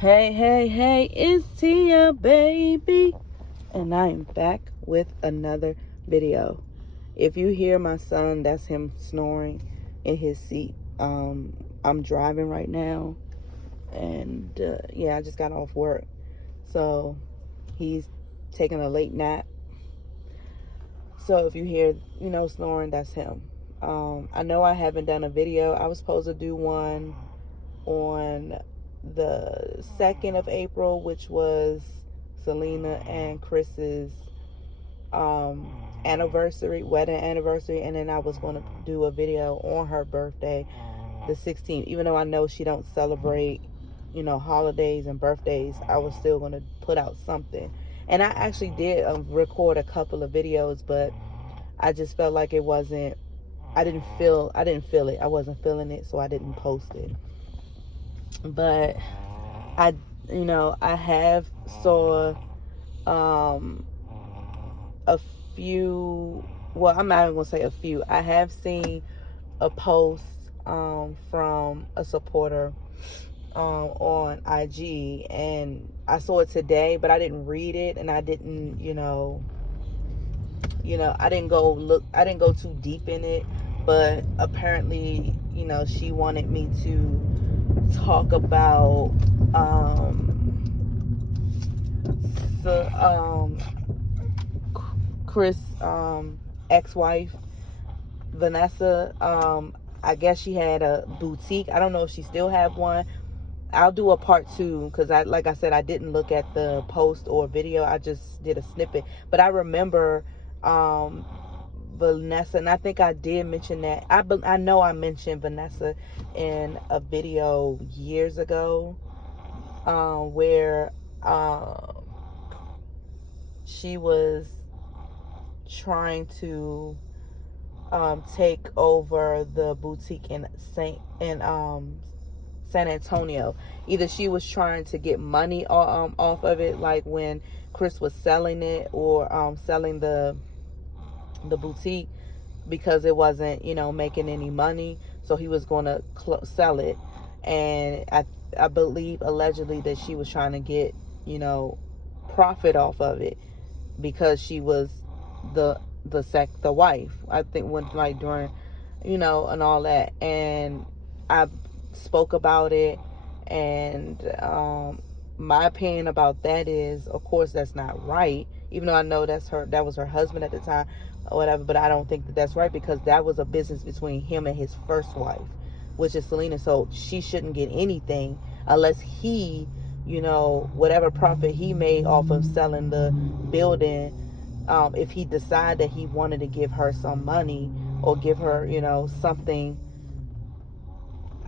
Hey, hey, hey, it's Tia, baby. And I am back with another video. If you hear my son, that's him snoring in his seat. I'm driving right now. And yeah, I just got off work. So he's taking a late nap. So if you hear, snoring, that's him. I know I haven't done a video. I was supposed to do one on the 2nd of April, which was Selena and Chris's wedding anniversary, and then I was going to do a video on her birthday, the 16th. Even though I know she don't celebrate, holidays and birthdays, I was still going to put out something. And I actually did record a couple of videos, but I just felt like it wasn't. I didn't feel it. I wasn't feeling it, so I didn't post it. But I have saw a few. Well, I'm not even gonna say a few. I have seen a post from a supporter on IG, and I saw it today, but I didn't read it, and I didn't, I didn't go too deep in it. But apparently, she wanted me to talk about Chris ex-wife Vanessa. I guess she had a boutique. I don't know if she still have one. I'll do a part 2 because like I said, I didn't look at the post or video. I just did a snippet. But I remember Vanessa, and I think I did mention that. I know I mentioned Vanessa in a video years ago, where she was trying to take over the boutique in San Antonio. Either she was trying to get money off of it, like when Chris was selling it, or selling the boutique, because it wasn't making any money, so he was going to sell it. And I believe allegedly that she was trying to get profit off of it, because she was the wife, I think, when during and all that. And I spoke about it, and my opinion about that is, of course, that's not right, even though I know that was her husband at the time or whatever. But I don't think that that's right, because that was a business between him and his first wife, which is Selena. So she shouldn't get anything unless he, whatever profit he made off of selling the building, if he decided that he wanted to give her some money or give her something.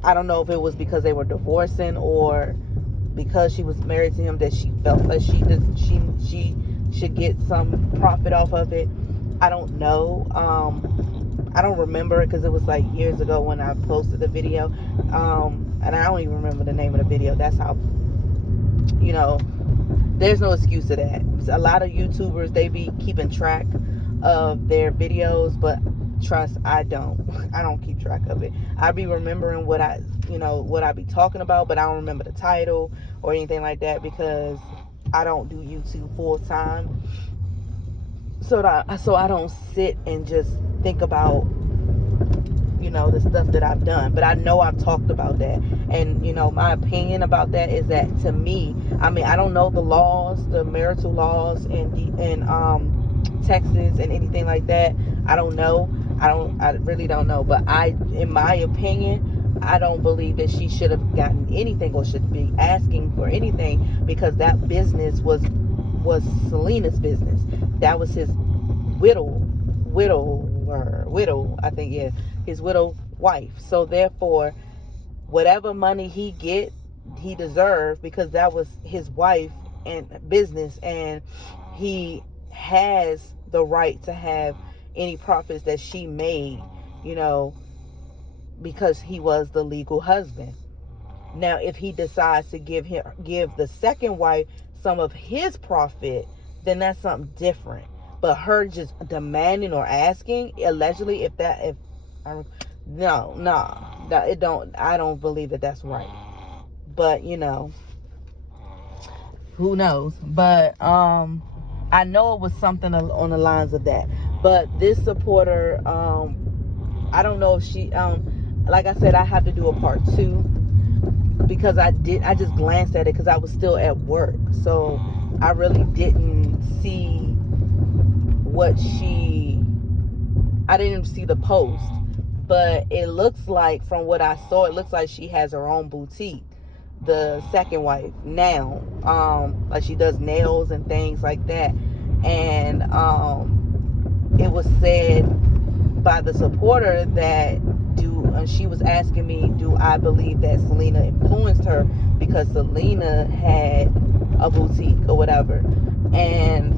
I don't know if it was because they were divorcing, or because she was married to him, that she felt that she should get some profit off of it. I don't know. I don't remember it, because it was like years ago when I posted the video, and I don't even remember the name of the video. That's how, there's no excuse to that. A lot of YouTubers, they be keeping track of their videos, but trust, I don't keep track of it. I be remembering what I be talking about, but I don't remember the title or anything like that, because I don't do YouTube full time. So I don't sit and just think about the stuff that I've done. But I know I've talked about that, and my opinion about that is that, to me, I mean, I don't know the laws, the marital laws in Texas and anything like that. I don't know. I really don't know. But in my opinion, I don't believe that she should have gotten anything or should be asking for anything, because that business was Selena's business. That was his widow, I think, yeah, his widow wife. So therefore, whatever money he deserved, because that was his wife and business, and he has the right to have any profits that she made, because he was the legal husband. Now, if he decides to give the second wife some of his profit, then that's something different. But her just demanding or asking, allegedly, I don't believe that that's right. But Who knows? But I know it was something on the lines of that. But this supporter, I don't know if she, like I said, I have to do a part 2 because I just glanced at it because I was still at work, so I really didn't see what I didn't see the post. But it looks like, from what I saw, it looks like she has her own boutique, the second wife, now. Like, she does nails and things like that. And it was said by the supporter that she was asking me, do I believe that Selena influenced her because Selena had a boutique or whatever. And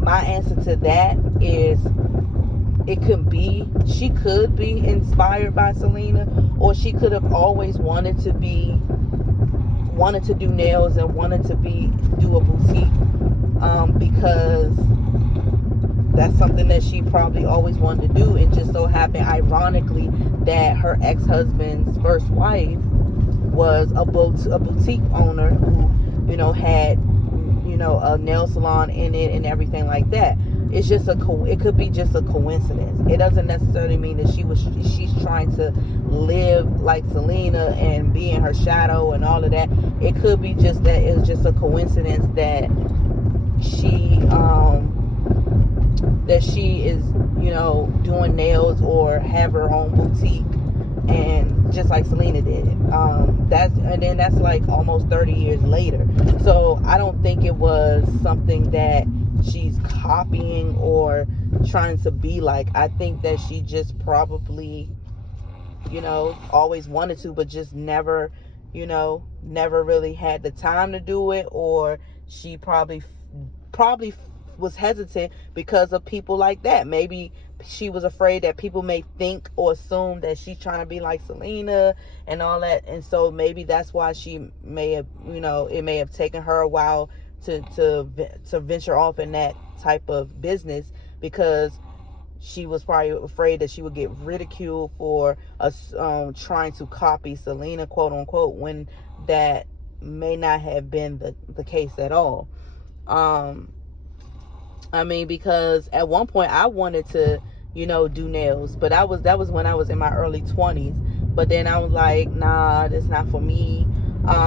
my answer to that is, it could be, she could be inspired by Selena, or she could have always wanted to do nails and wanted to do a boutique, because that's something that she probably always wanted to do. It just so happened, ironically, that her ex-husband's first wife was a boutique owner who, had, a nail salon in it and everything like that. It's just it could be just a coincidence. It doesn't necessarily mean that she's trying to live like Selena and be in her shadow and all of that. It could be just that it's just a coincidence that she is, doing nails or have her own boutique, and just like Selena did. That's like almost 30 years later. So I don't think it was something that she's copying or trying to be like. I think that she just probably, always wanted to, but just never really had the time to do it, or she probably was hesitant because of people like that. Maybe she was afraid that people may think or assume that she's trying to be like Selena and all that, and so maybe that's why she may have, it may have taken her a while to venture off in that type of business, because she was probably afraid that she would get ridiculed for us trying to copy Selena, quote unquote, when that may not have been the case at all. Because at one point I wanted to, do nails, but that was when I was in my early 20s. But then I was like, nah, that's not for me.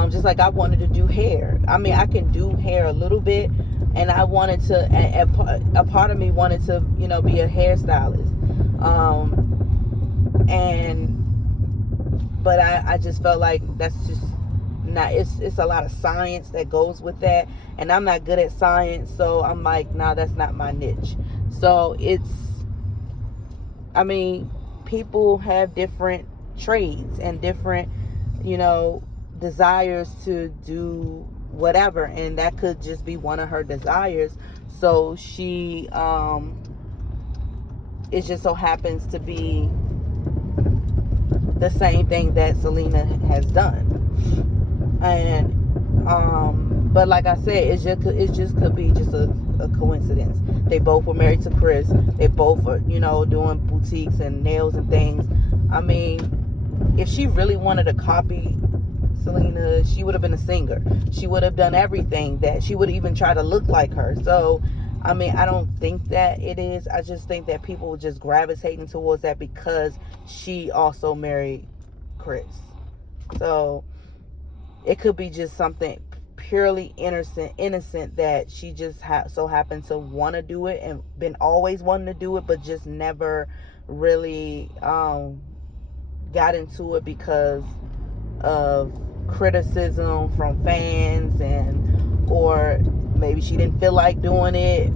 Just like I wanted to do hair. I can do hair a little bit, and I wanted to, a part of me wanted to, be a hairstylist. But I just felt like that's just not, it's a lot of science that goes with that, and I'm not good at science, so I'm like, nah, that's not my niche. So people have different trades and different, desires to do whatever, and that could just be one of her desires. So she it just so happens to be the same thing that Selena has done. And but like I said, it just could be just a coincidence. They both were married to Chris. They both are, doing boutiques and nails and things. If she really wanted to copy Selena, she would have been a singer. She would have done everything that she would even try to look like her. So I don't think that it is. I just think that people were just gravitating towards that because she also married Chris. So it could be just something purely innocent that she just so happened to want to do it and been always wanting to do it, but just never really got into it because of criticism from fans, or maybe she didn't feel like doing it,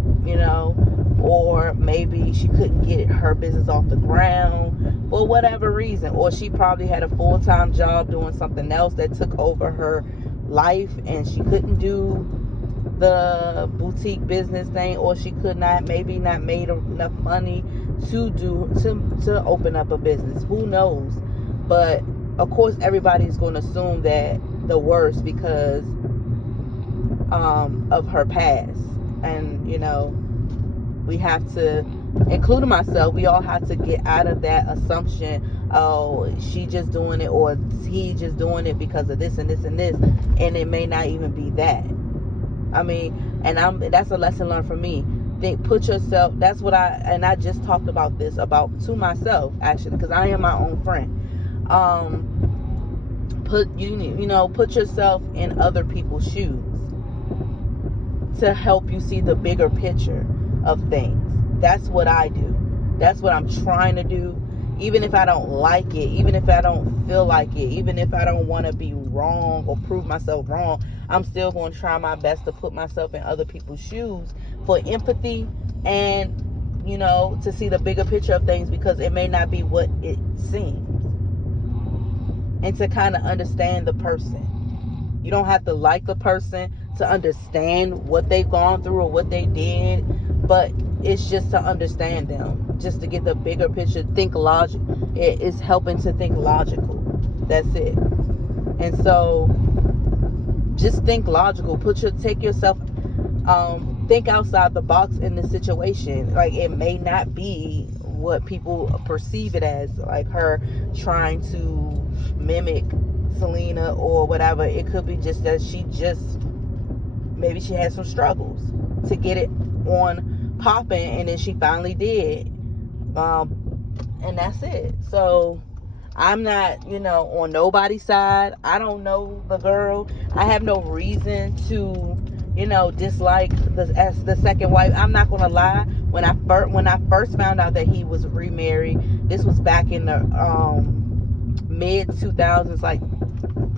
or maybe she couldn't get her business off the ground for whatever reason, or she probably had a full-time job doing something else that took over her life and she couldn't do the boutique business thing, or she could not made enough money to open up a business. Who knows? But of course everybody's going to assume that the worst because of her past, and we have to, including myself, we all have to get out of that assumption, oh, she just doing it or he just doing it because of this and this and this, and it may not even be that. I mean, that's a lesson learned for me. Put yourself, that's what I just talked about this about to myself, actually, because I am my own friend. Put yourself in other people's shoes to help you see the bigger picture of things. That's what I do. That's what I'm trying to do. Even if I don't like it, even if I don't feel like it, even if I don't want to be wrong or prove myself wrong, I'm still going to try my best to put myself in other people's shoes for empathy and, to see the bigger picture of things, because it may not be what it seems. And to kind of understand the person. You don't have to like the person to understand what they've gone through or what they did, but it's just to understand them, just to get the bigger picture. Think logic. It is helping to think logical. That's it. And so, just think logical. Take yourself. Think outside the box in the situation. Like, it may not be what people perceive it as, like her trying to mimic Selena or whatever. It could be just that maybe she had some struggles to get it on popping, and then she finally did, and that's it. So I'm not on nobody's side. I don't know the girl. I have no reason to dislike the second wife. I'm not gonna lie. When I first found out that he was remarried, this was back in the mid 2000s, like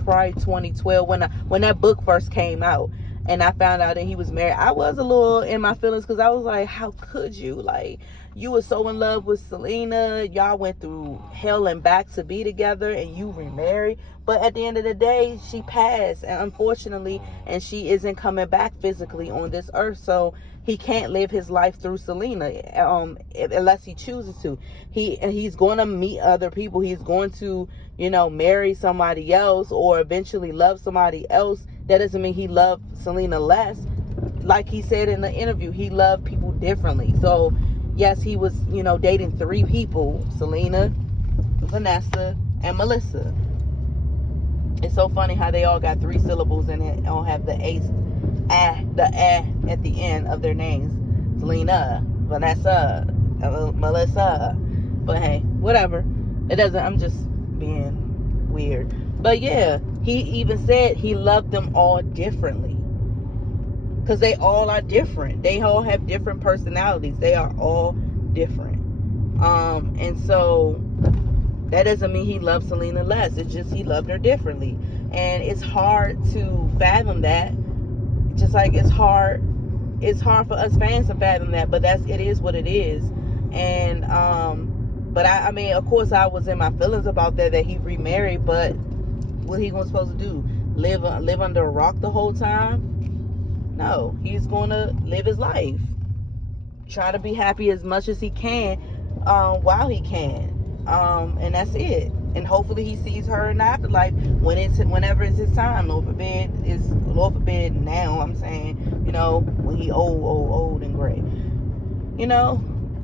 probably 2012, when that book first came out, and I found out that he was married. I was a little in my feelings, because I was like, how could you? Like, you were so in love with Selena, y'all went through hell and back to be together, and you remarried. But at the end of the day, she passed, and unfortunately, and she isn't coming back physically on this earth. So he can't live his life through Selena, unless he chooses to. He's going to meet other people. He's going to marry somebody else, or eventually love somebody else. That doesn't mean he loved Selena less. Like he said in the interview, he loved people differently. So yes, he was dating 3 people: Selena, Vanessa, and Melissa. It's so funny how they all got 3 syllables and they all have the at the end of their names: Selena, Vanessa, Melissa. But hey, whatever. It doesn't. I'm just being weird. But yeah, he even said he loved them all differently, because they all are different. They all have different personalities. They are all different. And so that doesn't mean he loved Selena less. It's just he loved her differently. And it's hard to fathom that. Just like it's hard for us fans to fathom that, but it is what it is. And but I mean, of course I was in my feelings about that he remarried, but what he was supposed to do? Live under a rock the whole time? No, he's gonna live his life. Try to be happy as much as he can while he can. And that's it. And hopefully he sees her in the afterlife whenever it's his time. Lord forbid now, I'm saying, when he old and gray.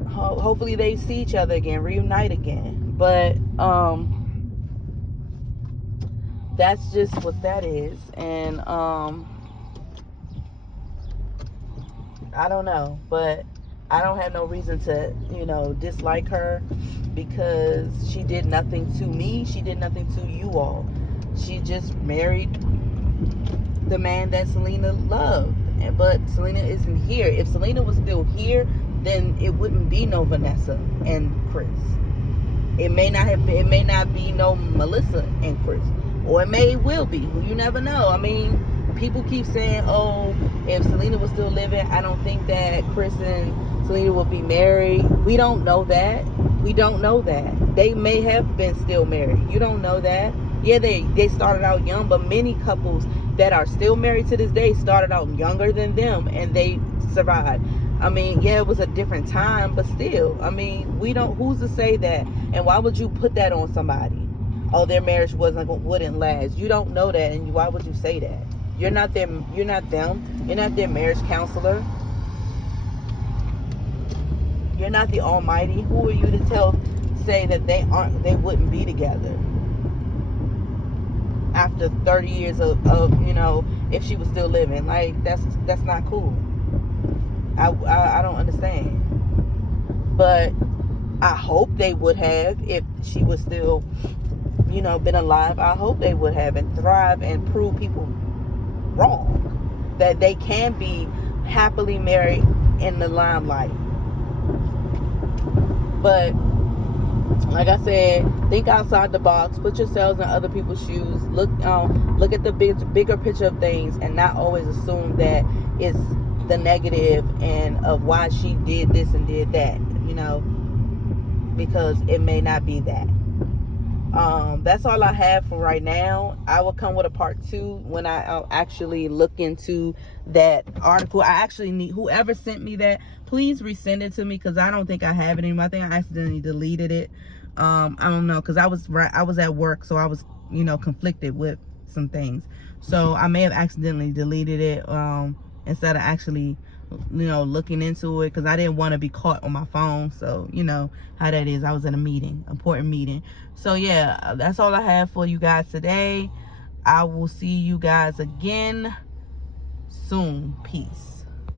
Hopefully they see each other again, reunite again. But that's just what that is. And I don't know, but I don't have no reason to, dislike her, because she did nothing to me. She did nothing to you all. She just married the man that Selena loved. But Selena isn't here. If Selena was still here, then it wouldn't be no Vanessa and Chris. It may not be no Melissa and Chris. Or it will be. You never know. I mean, people keep saying, oh, if Selena was still living, I don't think that Chris and Selena will be married. We don't know that. They may have been still married. You don't know that. Yeah, they started out young, but many couples that are still married to this day started out younger than them, and they survived. I mean, yeah, it was a different time, but still, I mean, who's to say that? And why would you put that on somebody? Oh, their marriage wouldn't last. You don't know that, and why would you say that? You're not them. You're not their marriage counselor. You're not the Almighty. Who are you to say that they wouldn't be together after 30 years of if she was still living. Like, that's not cool. I don't understand. But I hope they would have, if she was still, you know, been alive. I hope they would have and thrive and prove people wrong, that they can be happily married in the limelight. But like I said, think outside the box. Put yourselves in other people's shoes. Look at the bigger picture of things, and not always assume that it's the negative and of why she did this and did that. You know, because it may not be that. That's all I have for right now. I will come with a part 2 when I actually look into that article. I actually need, whoever sent me that, please resend it to me, because I don't think I have it anymore. I think I accidentally deleted it. I don't know, because I was at work, so I was, you know, conflicted with some things. So I may have accidentally deleted it instead of actually, you know, looking into it, because I didn't want to be caught on my phone. So you know how that is. I was in a meeting, important meeting. So yeah, that's all I have for you guys today. I will see you guys again soon. Peace.